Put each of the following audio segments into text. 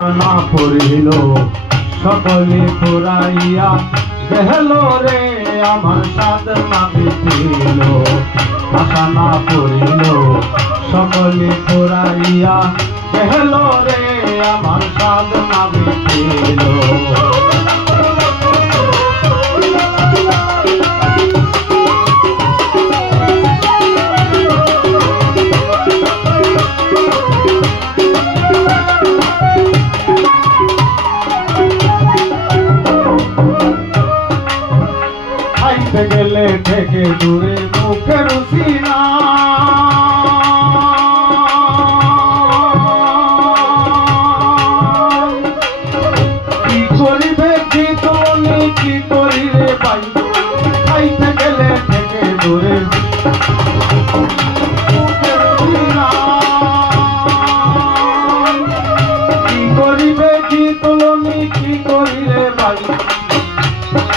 না পড়িল সকলে পুরাইয়া গেল রে আমার সাধনা বিতিল আশা না পড়িল সকলে পুরাইয়া গেল রে আমার সাধনা বিতিল গেলে থেকে দূরে মুখে রুচি না কি করিবে কি তোলে কি করিবে পাই খাইতে গেলে থেকে দূরে মুখে রুচি না কি করিবে কি তোলনি কি করিলে পাই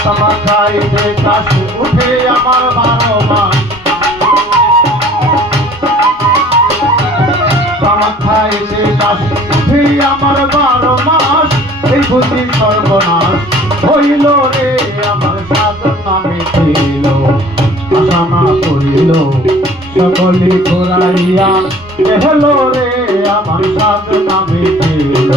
তামা খাইতে কাশি উঠে আমার 12 মাস তামা খাইতে কাশি উঠে আমার 12 মাস এই বুঝি সর্বনাশ হইল রে আমার সাধনা মিটিল আশা না করিল সকলে ঘুরাইয়া গেল রে আমার সাধনা মিটিল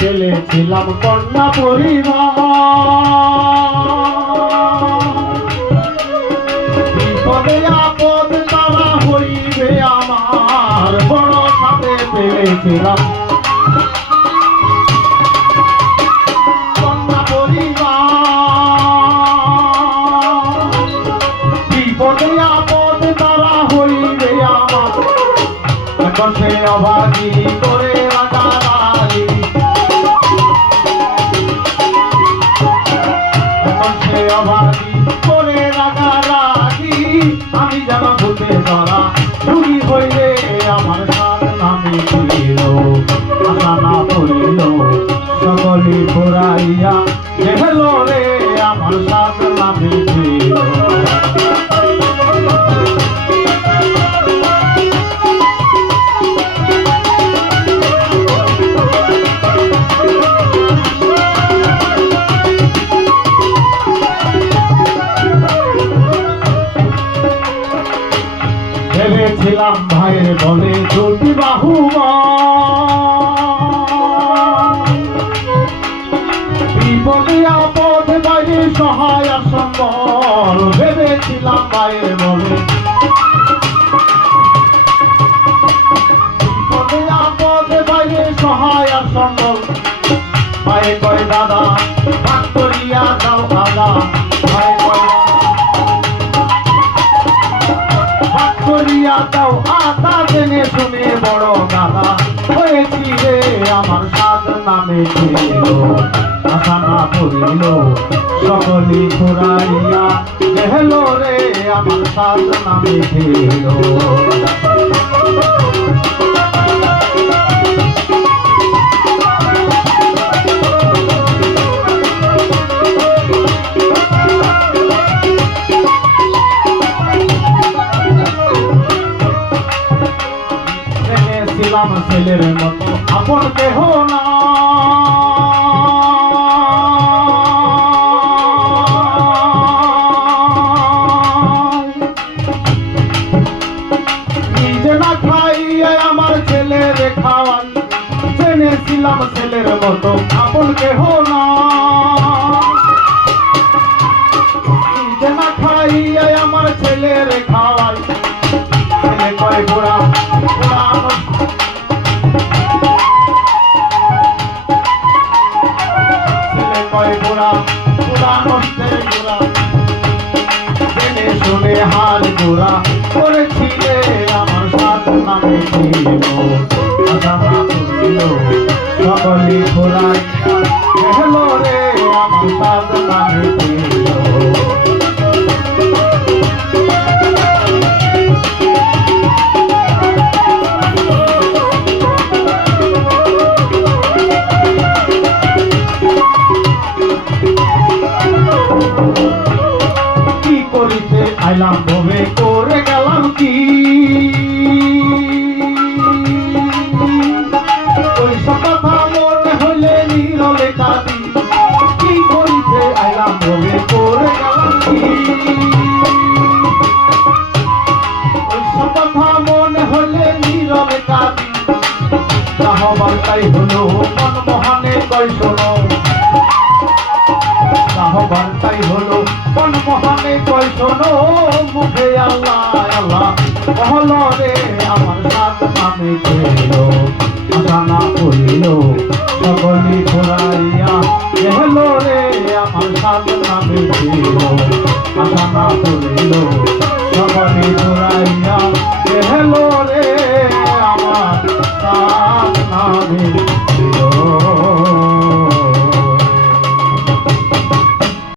পেলেছিলাম কন্যা পরিবার বিপদে আপদ তারা হইবে আমার বড় সাথে পেলেছিলাম কন্যা পরিবার বিপদে আপদ তারা হইবে আমার এখন সে অভাগী করে রাখা অভাগী করে রাখা রাখি আমি যেন ভূতে ধরা চুরি হইলে আমার সাধনা মিটিল আশা না পড়িল সকলে ঘুরাইয়া গেল রে আমার সাধনা মিটিল ভেবেছিলাম ভাইয়ের বলে দুটি বাহু বিপদে আপদ বাইরে সহায় সম্বল ভেবেছিলাম ভাইয়ের বলে বিপদে আপদ বাইরে সহায় সম্বল ভাই কয় দাদা ভাগ করিয়া দাও দাদা ভাই করিয়া দাও আতা জেনে শুনে বড় দাদা হয়েছি রে আমার সাধনা মিটিল আশা না পড়িল সকলে ঘুরাইয়া গেল রে আমার সাধনা মিটিল ছেলের মতো আপন কেহ না নিজে না খাইয়া আমার ছেলের খাওয়ান জেনেছিলাম ছেলের মতো আপন কেহ না নিজে না খাইয়া আমার ছেলের খাওয়াই ছেলে কয় বুড়া বুড়া জেনে শুনে হার গোড়া করেছিলে আমার সাধনা মিটিল আশা না পড়িল সকলে ঘুরাইয়া গেল রে আমার সাধনা মিটিল বার্তাই হলো মনমোহনে কয় শোনো, বার্তাই হলো মনমোহনে কয় শোনো, মুখে আল্লাহ আল্লাহ বহল রে আমার সাত নামে ছিল, আশা না করিল সকলি ঘুরাইয়া এহলো রে আমার সাত নামে ছিল, আশা না করিল সকলি ঘুরাইয়া এহলো রে আমার সাত নামে